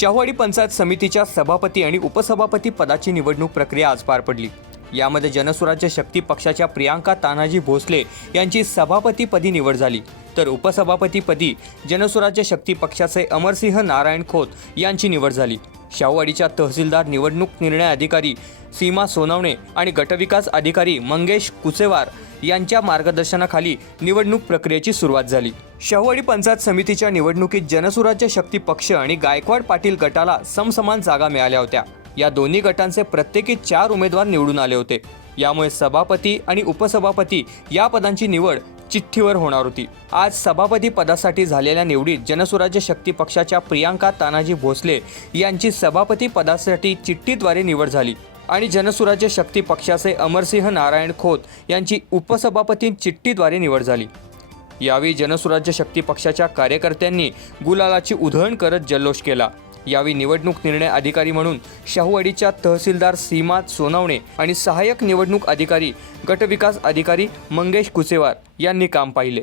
शाहूवाडी पंचायत समितीच्या सभापती आणि उपसभापती पदाची निवडणूक प्रक्रिया आज पार पडली। यामध्ये जनसुराज्य शक्ती पक्षाच्या प्रियांका तानाजी भोसले यांची सभापतीपदी निवड झाली, तर उपसभापतीपदी जनसुराज्य शक्ती पक्षाचे अमरसिंह नारायण खोत यांची निवड झाली। शाहूवाडीच्या तहसीलदार निवडणूक निर्णय अधिकारी सीमा सोनवणे आणि गटविकास अधिकारी मंगेश कुसेवार यांच्या मार्गदर्शनाखाली निवडणूक प्रक्रियेची सुरुवात झाली। शाहूवाडी पंचायत समितीच्या निवडणुकीत जनसुराज्य शक्ती पक्ष आणि गायकवाड पाटील गटाला समसमान जागा मिळाल्या होत्या। या दोन्ही गटांचे प्रत्येकी 4 उमेदवार निवडून आले होते। यामुळे सभापती आणि उपसभापती या पदांची निवड चिठ्ठीवर होणार होती। आज सभापती पदासाठी झालेल्या निवडीत जनसुराज्य शक्ती पक्षाच्या प्रियांका तानाजी भोसले यांची सभापती पदासाठी चिठ्ठीद्वारे निवड झाली आणि जनसुराज्य शक्ती पक्षाचे अमरसिंह नारायण खोत यांची उपसभापती चिठ्ठीद्वारे निवड झाली। यावेळी जनसुराज्य शक्ती पक्षाच्या कार्यकर्त्यांनी गुलालाची उधळण करत जल्लोष केला। यावेळी निवडणूक निर्णय अधिकारी म्हणून शाहूवाडीच्या तहसीलदार सीमा सोनवणे आणि सहाय्यक निवडणूक अधिकारी गटविकास अधिकारी मंगेश कुसेवार यांनी काम पाहिले।